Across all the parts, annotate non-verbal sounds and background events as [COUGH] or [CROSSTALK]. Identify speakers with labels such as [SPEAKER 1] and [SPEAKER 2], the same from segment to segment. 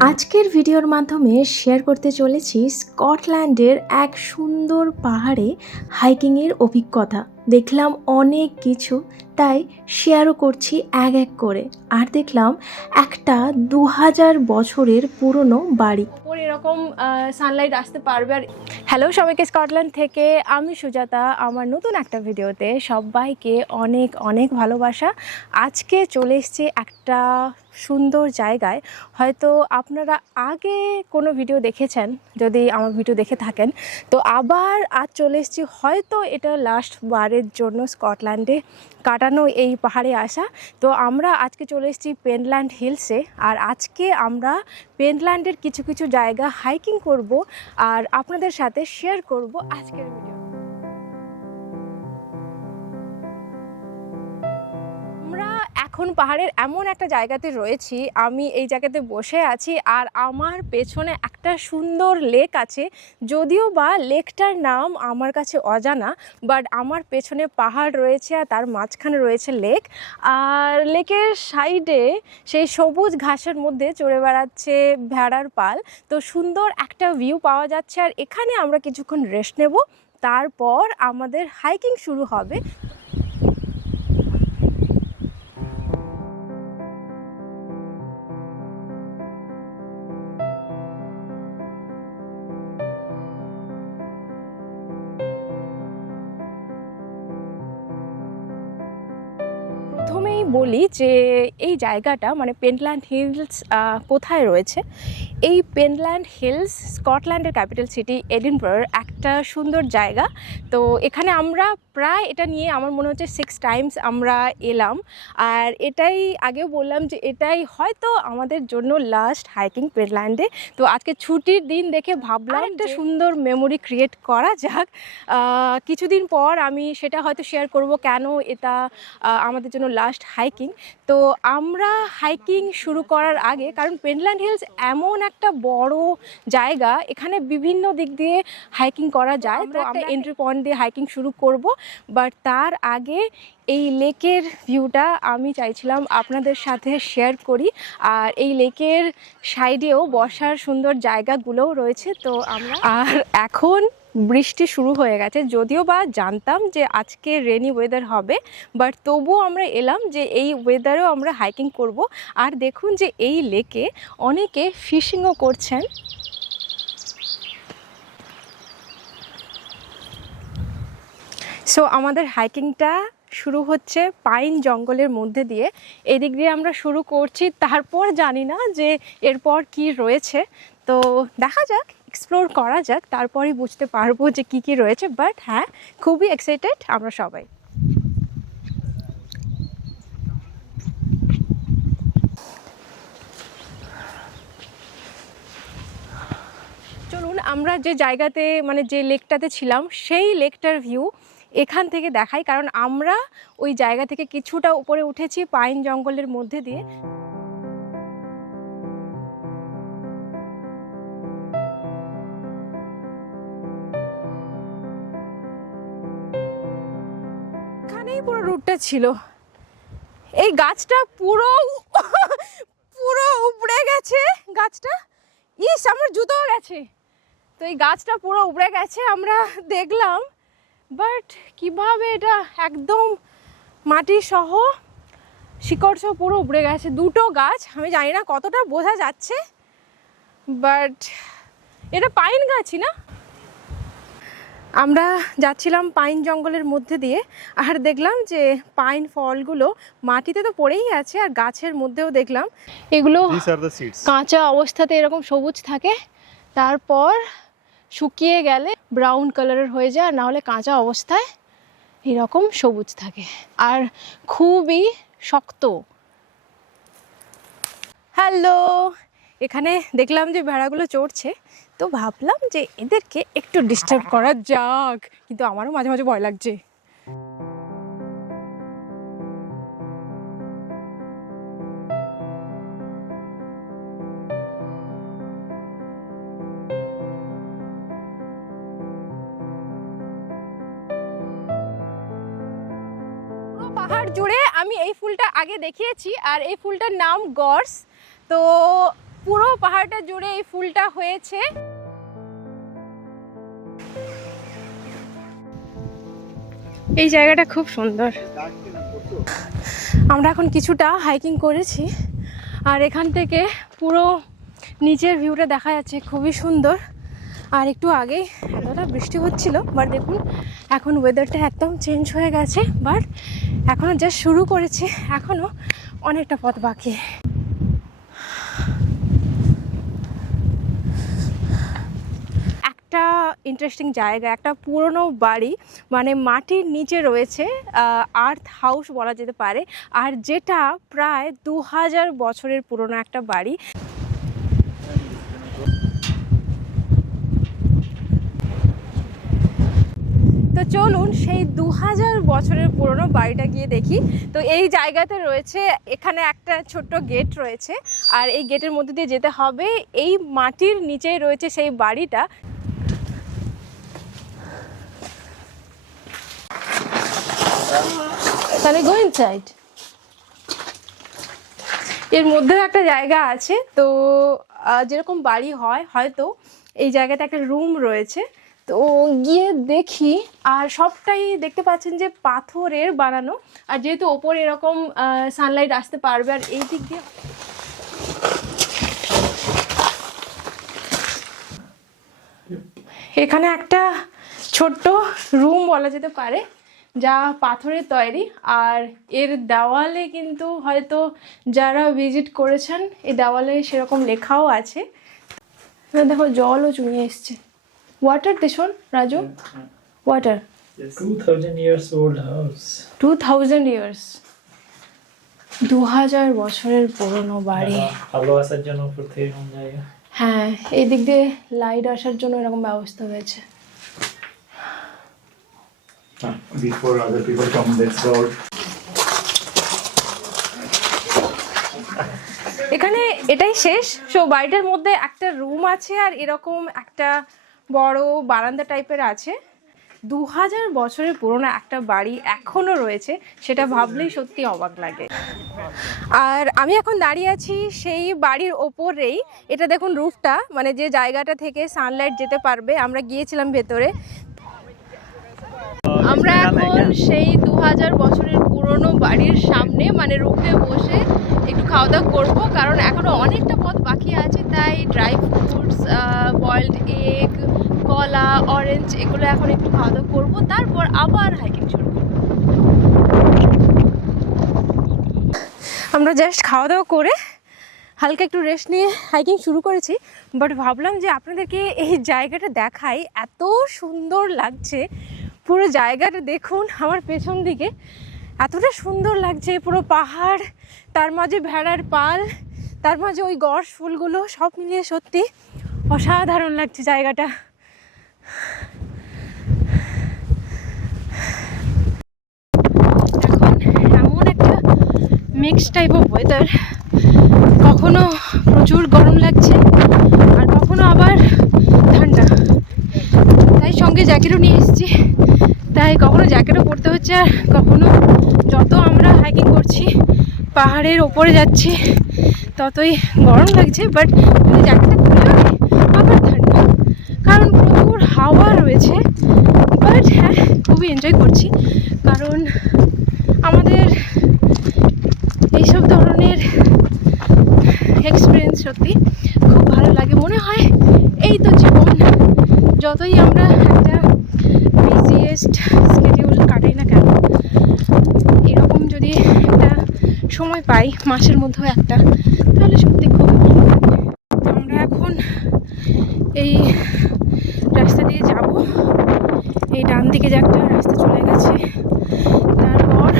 [SPEAKER 1] আজকের ভিডিওর মাধ্যমে শেয়ার করতে চলেছি স্কটল্যান্ডের এক সুন্দর পাহাড়ে হাইকিংয়ের অভিজ্ঞতা। দেখলাম অনেক কিছু, তাই শেয়ারও করছি এক এক করে। আর দেখলাম একটা দু হাজার বছরের পুরনো বাড়ি।
[SPEAKER 2] ওর এরকম সানলাইট আসতে পারবে আর হ্যালো সবাইকে স্কটল্যান্ড থেকে। আমি সুজাতা। আমার নতুন একটা ভিডিওতে সবাইকে অনেক অনেক ভালোবাসা। আজকে চলে এসেছি একটা সুন্দর জায়গায়। হয়তো আপনারা আগে কোনো ভিডিও দেখেছেন, যদি আমার ভিডিও দেখে থাকেন, তো আবার আজ চলে এসেছি। হয়তো এটা লাস্ট বারের জন্য স্কটল্যান্ডে কাটানো এই পাহাড়ে আসা। তো আমরা আজকে চলে এসেছি পেনল্যান্ড হিলসে আর আজকে আমরা পেনল্যান্ডের কিছু কিছু জায়গা হাইকিং করব। আর আপনাদের সাথে শেয়ার করব আজকের ভিডিও এখন পাহাড়ের এমন একটা জায়গাতে রয়েছি, আমি এই জায়গাতে বসে আছি আর আমার পেছনে একটা সুন্দর লেক আছে। যদিও বা লেকটার নাম আমার কাছে অজানা বাট আমার পেছনে পাহাড় রয়েছে আর তার মাঝখানে রয়েছে লেক। আর লেকের সাইডে সেই সবুজ ঘাসের মধ্যে চড়ে বেড়াচ্ছে ভেড়ার পাল। তো সুন্দর একটা ভিউ পাওয়া যাচ্ছে আর এখানে আমরা কিছুক্ষণ রেস্ট নেব, তারপর আমাদের হাইকিং শুরু হবে। বলি যে এই জায়গাটা মানে পেনল্যান্ড হিলস কোথায় রয়েছে? এই পেনল্যান্ড হিলস স্কটল্যান্ডের ক্যাপিটাল সিটি এডিনবরার একটা সুন্দর জায়গা। তো এখানে আমরা প্রায় এটা নিয়ে আমার মনে হচ্ছে সিক্স টাইমস আমরা এলাম। আর এটাই আগেও বললাম যে এটাই হয়তো আমাদের জন্য লাস্ট হাইকিং পেনল্যান্ডে তো আজকে ছুটির দিন দেখে ভাবলাম একটা সুন্দর মেমোরি ক্রিয়েট করা যাক। কিছুদিন পর আমি সেটা হয়তো শেয়ার করব কেন এটা আমাদের জন্য লাস্ট হাইকিং তো আমরা হাইকিং শুরু করার আগে কারণ পেনল্যান্ড হিলস এমন একটা বড় জায়গা এখানে বিভিন্ন দিক দিয়ে হাইকিং করা যায়। তো আমরা এন্ট্রি পয়েন্ট দিয়ে হাইকিং শুরু করব। বাট তার আগে এই লেকের ভিউটা আমি চাইছিলাম আপনাদের সাথে শেয়ার করি। আর এই লেকের সাইডেও বসার সুন্দর জায়গাগুলোও রয়েছে। তো আমরা আর এখন বৃষ্টি শুরু হয়ে গেছে। যদিও বা জানতাম যে আজকে রেনি ওয়েদার হবে বাট তবুও আমরা এলাম যে এই ওয়েদারেও আমরা হাইকিং করব। আর দেখুন যে এই লেকে অনেকে ফিশিংও করছেন। সো আমাদের হাইকিংটা শুরু হচ্ছে পাইন জঙ্গলের মধ্যে দিয়ে। এদিক দিয়ে আমরা শুরু করছি। তারপর জানি না যে এরপর কি রয়েছে। তো দেখা যাক। এক্সপ্লোর করা যাক, তারপরেই বুঝতে পারব যে কি কি রয়েছে বাট হ্যাঁ খুবই এক্সাইটেড আমরা সবাই। চলুন, আমরা যে জায়গাতে মানে যে লেকটাতে ছিলাম, সেই লেকটার ভিউ এখান থেকে দেখাই, কারণ আমরা ওই জায়গা থেকে কিছুটা উপরে উঠেছি পাইন জঙ্গলের মধ্যে দিয়ে। রুটটা ছিল। এই গাছটা পুরো [LAUGHS] পুরো উপড়ে গেছে। গাছটা? ইস, আমার জুতোও গেছে। তো এই গাছটা পুরো উপড়ে গেছে, আমরা দেখলাম। বাট কীভাবে এটা একদম মাটি সহ শিকড় সহ পুরো উপড়ে গেছে। দুটো গাছ, আমি জানি না কতটা বোঝা যাচ্ছে। বাট এটা পাইন গাছই না? আমরা যাচ্ছিলাম পাইন জঙ্গলের মধ্যে দিয়ে আর দেখলাম যে পাইন ফলগুলো মাটিতে তো পড়েই আছে আর গাছের মধ্যেও দেখলাম। এগুলো. কাঁচা অবস্থাতে এরকম সবুজ থাকে তারপর শুকিয়ে গেলে ব্রাউন কালারের হয়ে যায় আর না হলে কাঁচা অবস্থায় এরকম সবুজ থাকে আর খুবই শক্ত। হ্যালো! এখানে দেখলাম যে ভেড়াগুলো চড়ছে তো ভাবলাম যে এদেরকে একটু ডিস্টার্ব করা যাক, কিন্তু আমারও মাঝে মাঝে ভয় লাগছে। পাহাড় জুড়ে আমি এই ফুলটা আগে দেখিয়েছি, আর এই ফুলটার নাম গর্স। তো পুরো পাহাড়টা জুড়ে এই ফুলটা হয়েছে। এই জায়গাটা খুব সুন্দর। আমরা এখন কিছুটা হাইকিং করেছি, আর এখান থেকে পুরো নিচের ভিউটা দেখা যাচ্ছে, খুবই সুন্দর। আর একটু আগে এতটা বৃষ্টি হচ্ছিল বাট দেখুন, এখন ওয়েদারটা একদম চেঞ্জ হয়ে গেছে বাট এখনও জাস্ট শুরু করেছে এখনও অনেকটা পথ বাকি একটা ইন্টারেস্টিং জায়গা, একটা পুরনো বাড়ি মানে মাটির নিচে রয়েছে আর্থ হাউস বলা যেতে পারে, আর যেটা প্রায় দু হাজার বছরের পুরনো একটা বাড়ি। তো চলুন সেই দু হাজার বছরের পুরনো বাড়িটা গিয়ে দেখি। তো এই জায়গাতে রয়েছে, এখানে একটা ছোট্ট গেট রয়েছে, আর এই গেটের মধ্যে দিয়ে যেতে হবে। এই মাটির নিচেই রয়েছে সেই বাড়িটা তাহলে গো ইনসাইড এর মধ্যেও একটা জায়গা আছে, তো যেরকম বাড়ি হয়, হয়তো এই জায়গাতে একটা রুম রয়েছে। তো গিয়ে দেখি, আর সবটাই দেখতে পাচ্ছেন যে পাথরের বানানো। আর যেহেতু ওপরে এরকম সানলাইট আসতে পারবে, আর এই দিক দিয়ে এখানে একটা ছোট্ট রুম বলা যেতে পারে। যা পাথরের তৈরি আর এর দেওয়ালে কিন্তু হয়তো যারা ভিজিট করেছেন এই দেওয়ালে সেরকম লেখাও আছে। দেখো জলও চুমিয়ে এসছে। ওয়াটার দেখুন Raju. Water
[SPEAKER 3] Yes. 2000 years old house.
[SPEAKER 2] Two thousand years দু হাজার বছরের পুরনো বাড়ি।
[SPEAKER 3] ভালো আসার জন্য
[SPEAKER 2] হ্যাঁ এই দিক দিয়ে লাইট আসার জন্য এরকম ব্যবস্থা হয়েছে।
[SPEAKER 4] Before other people come, go. out.
[SPEAKER 2] এখানে এটাই শেষ। সো বাড়িটার মধ্যে একটা রুম আছে আর এরকম একটা বড় বারান্দা টাইপের আছে। দু হাজার বছরের পুরনো একটা বাড়ি এখনও রয়েছে সেটা ভাবলেই সত্যি অবাক লাগে। আর আমি এখন দাঁড়িয়ে আছি সেই বাড়ির ওপরেই। এটা দেখুন রুফটা মানে যে জায়গাটা থেকে সানলাইট যেতে পারবে আমরা গিয়েছিলাম ভেতরে। আমরা এখন সেই দু হাজার বছরের পুরনো বাড়ির সামনে মানে রুফে বসে একটু খাওয়া দাওয়া করব কারণ এখনও অনেকটা পথ বাকি আছে তাই ড্রাই ফ্রুটস বয়েলড এগ কলা অরেঞ্জ এগুলো এখন একটু খাওয়া দাওয়া করব তারপর আবার হাইকিং শুরু করব। আমরা জাস্ট খাওয়া দাওয়া করে হালকা একটু রেস্ট নিয়ে হাইকিং শুরু করেছি বাট ভাবলাম যে আপনাদেরকে এই জায়গাটা দেখাই এত সুন্দর লাগছে। পুরো জায়গাটা দেখুন আমার পেছন দিকে। এতটা সুন্দর লাগছে পুরো পাহাড়, তার মাঝে ভেড়ার পাল, তার মাঝে ওই গড় ফুলগুলো সব মিলিয়ে সত্যি অসাধারণ লাগছে জায়গাটা। এখন এমন একটা মিক্স টাইপ অফ ওয়েদার কখনো প্রচুর গরম লাগছে আর কখনো আবার ঠান্ডা। তাই সঙ্গে জ্যাকেটও নিয়ে এসেছি। তাই কখনো জ্যাকেটও পরতে হচ্ছে আর কখনো যত আমরা হাইকিং করছি, পাহাড়ের ওপরে যাচ্ছি, ততই গরম লাগছে বাট যদি জ্যাকেটটা খুলে আবার ঠান্ডা। কারণ প্রচুর হাওয়া রয়েছে বাট হ্যাঁ খুবই এনজয় করছি। কারণ আমাদের এইসব ধরনের এক্সপিরিয়েন্স সত্যি খুব ভালো লাগে মনে হয় এই তো জীবন যতই আমরা একটা বিজিয়েস্ট স্কেডিউল কাটাই না কেন এরকম যদি একটা সময় পাই, মাসের মধ্যেও একটা, তাহলে সত্যি ভালো আমরা এখন এই রাস্তা দিয়ে যাব। এই ডান দিকে যে একটা রাস্তা চলে গেছে। তারপর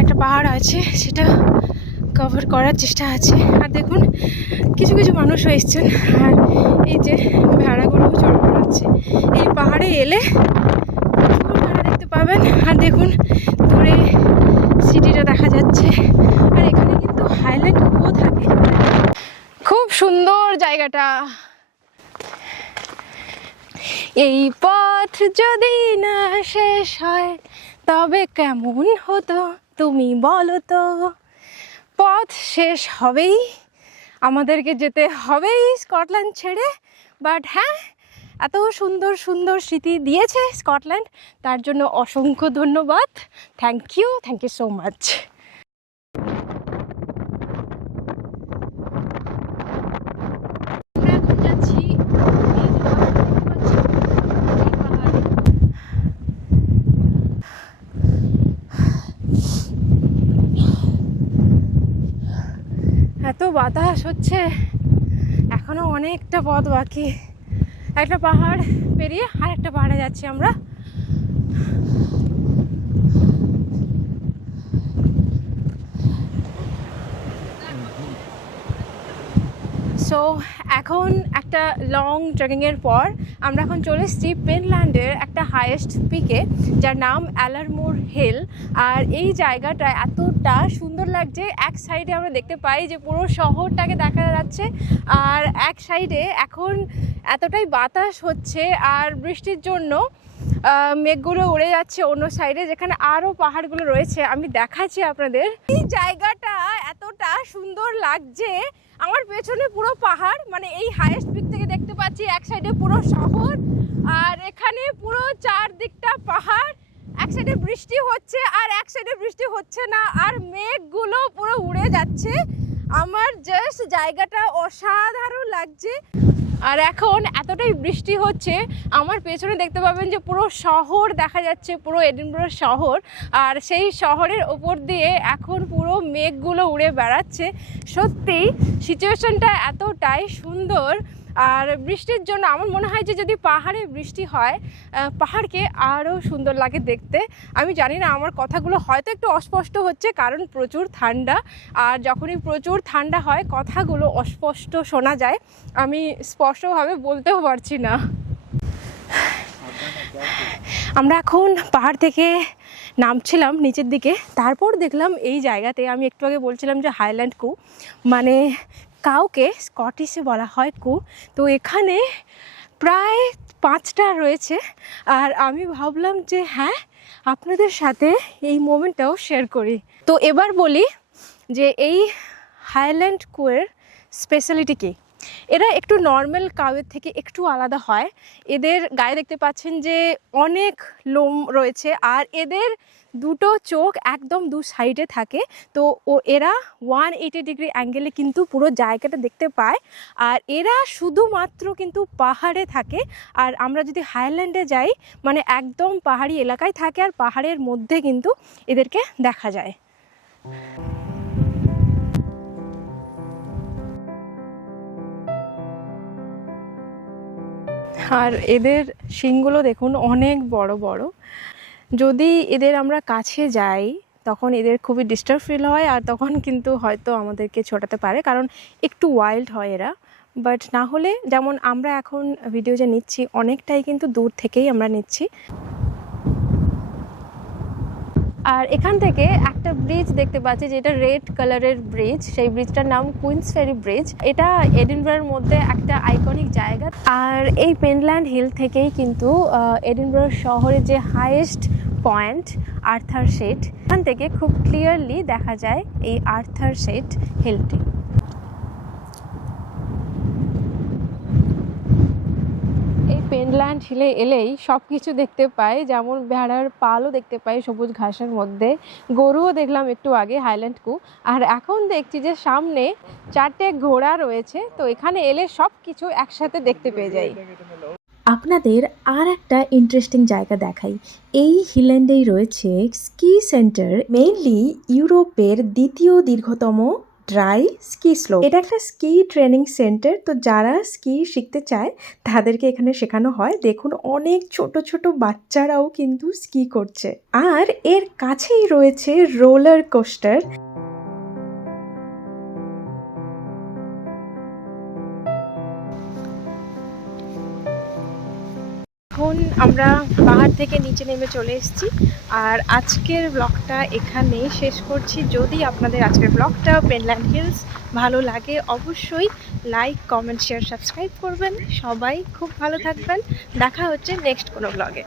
[SPEAKER 2] একটা পাহাড় আছে, সেটা কভার করার চেষ্টা আছে। আর দেখুন, কিছু কিছু মানুষও এসছেন। আর এই যে ভেড়াগুলো চড় করাচ্ছে, এই পাহাড়ে এলে প্রচুর ভেড়া দেখতে পাবেন। আর দেখুন দূরে সিটিটা দেখা যাচ্ছে। আর এখানে কিন্তু হাইল্যান্ড কুয়ো থাকে। খুব সুন্দর জায়গাটা। এই পথ যদি না শেষ হয়, তবে কেমন হতো তুমি বলো তো? পথ শেষ হবেই। আমাদেরকে যেতে হবেই স্কটল্যান্ড ছেড়ে। বাট হ্যাঁ এত সুন্দর সুন্দর স্মৃতি দিয়েছে স্কটল্যান্ড। তার জন্য অসংখ্য ধন্যবাদ। Thank you thank you so much. এত বাতাস হচ্ছে। এখনও অনেকটা পথ বাকি। একটা পাহাড় পেরিয়ে আর একটা পাহাড়ে যাচ্ছি আমরা। সো এখন একটা লং ট্রেকিংয়ের পর আমরা এখন চলে এসেছি পেনল্যান্ডের একটা হায়েস্ট পিকে যার নাম অ্যালারমোর হিল আর এই জায়গাটা এতটা সুন্দর লাগছে, এক সাইডে আমরা দেখতে পাই যে পুরো শহরটাকে দেখা যাচ্ছে। আর এক সাইডে এখন এতটাই বাতাস হচ্ছে আর বৃষ্টির জন্য মেঘগুলো উড়ে যাচ্ছে অন্য সাইডে যেখানে আরও পাহাড়গুলো রয়েছে। আমি দেখাচ্ছি আপনাদের। এই জায়গাটা এতটা সুন্দর লাগছে। আমার পেছনে পুরো পাহাড় মানে এই হায়েস্ট পিক থেকে দেখতে পাচ্ছি এক সাইডে পুরো শহর, আর এখানে পুরো চারদিকটা পাহাড়। এক সাইডে বৃষ্টি হচ্ছে আর এক সাইডে বৃষ্টি হচ্ছে না, আর মেঘগুলো পুরো উড়ে যাচ্ছে। আমার জাস্ট জায়গাটা অসাধারণ লাগছে। আর এখন এতটাই বৃষ্টি হচ্ছে, আমার পেছনে দেখতে পাবেন যে পুরো শহর দেখা যাচ্ছে, পুরো এডিনবরো শহর। আর সেই শহরের ওপর দিয়ে এখন পুরো মেঘগুলো উড়ে বেড়াচ্ছে। সত্যি সিচুয়েশনটা এতটাই সুন্দর। আর বৃষ্টির জন্য আমার মনে হয় যে যদি পাহাড়ে বৃষ্টি হয় পাহাড়কে আরও সুন্দর লাগে দেখতে। আমি জানি না আমার কথাগুলো হয়তো একটু অস্পষ্ট হচ্ছে কারণ প্রচুর ঠান্ডা। আর যখনই প্রচুর ঠান্ডা হয়, কথাগুলো অস্পষ্ট শোনা যায়। আমি স্পষ্টভাবে বলতেও পারছি না। আমরা এখন পাহাড় থেকে নামছিলাম নিচের দিকে। তারপর দেখলাম এই জায়গাতে, আমি একটু আগে বলছিলাম যে হাইল্যান্ড কু মানে কাউকে স্কটিশে বলা হয় কু। তো এখানে প্রায় পাঁচটা রয়েছে। আর আমি ভাবলাম যে হ্যাঁ আপনাদের সাথে এই মোমেন্টটাও শেয়ার করি। তো এবার বলি যে এই হাইল্যান্ড কুয়ের স্পেশালিটি কী? এরা একটু নর্মাল কাউয়ের থেকে একটু আলাদা হয়। এদের গায়ে দেখতে পাচ্ছেন যে অনেক লোম রয়েছে আর এদের দুটো চোখ একদম দু সাইডে থাকে। তো ও, এরা ওয়ান এইটি ডিগ্রি অ্যাঙ্গেলে কিন্তু পুরো জায়গাটা দেখতে পায়। আর এরা শুধুমাত্র কিন্তু পাহাড়ে থাকে। আর আমরা যদি হাইল্যান্ডে যাই মানে একদম পাহাড়ি এলাকায় থাকে আর পাহাড়ের মধ্যে কিন্তু এদেরকে দেখা যায়। আর এদের শিংগুলো দেখুন অনেক বড় বড়। যদি এদের আমরা কাছে যাই, তখন এদের খুবই ডিস্টার্ব ফিল হয় আর তখন কিন্তু হয়তো আমাদেরকে ছোটাতে পারে, কারণ একটু ওয়াইল্ড হয় এরা। বাট না হলে যেমন আমরা এখন ভিডিও যে নিচ্ছি, অনেকটাই কিন্তু দূর থেকেই আমরা নিচ্ছি। আর এখান থেকে একটা ব্রিজ দেখতে পাচ্ছি যেটা রেড কালারের ব্রিজ সেই ব্রিজটার নাম কুইন্স ফেরি ব্রিজ এটা এডিনবার মধ্যে একটা আইকনিক জায়গা। আর এই পেনল্যান্ড হিল থেকেই কিন্তু এডিনবার শহরে যে হাইয়েস্ট পয়েন্ট আর্থার শেট এখান থেকে খুব ক্লিয়ারলি দেখা যায় এই আর্থার শেট হিলটি পেনল্যান্ড হিলে এলেই সব কিছু দেখতে পাই, যেমন ভেড়ার পালও দেখতে পাই সবুজ ঘাসের মধ্যে। গরুও দেখলাম একটু আগে হাইল্যান্ড কু আর এখন দেখছি যে সামনে চারটে ঘোড়া রয়েছে, তো এখানে এলে সব কিছু একসাথে দেখতে পেয়ে যাই।
[SPEAKER 1] আপনাদের আর একটা ইন্টারেস্টিং জায়গা দেখাই। এই হিল্যান্ডেই রয়েছে স্কি সেন্টার মেইনলি ইউরোপের দ্বিতীয় দীর্ঘতম ড্রাই স্কি স্লোপ এটা একটা স্কি ট্রেনিং সেন্টার। তো যারা স্কি শিখতে চায়, তাদেরকে এখানে শেখানো হয়। দেখুন, অনেক ছোট ছোট বাচ্চারাও কিন্তু স্কি করছে। আর এর কাছেই রয়েছে রোলার কোস্টার।
[SPEAKER 2] এখন আমরা পাহাড় থেকে নিচে নেমে চলে এসেছি। আর আজকের ব্লগটা এখানেই শেষ করছি। যদি আপনাদের আজকের ব্লগটা পেনল্যান্ড হিলস ভালো লাগে, অবশ্যই লাইক কমেন্ট শেয়ার সাবস্ক্রাইব করবেন। সবাই খুব ভালো থাকবেন। দেখা হচ্ছে নেক্সট কোনো ব্লগে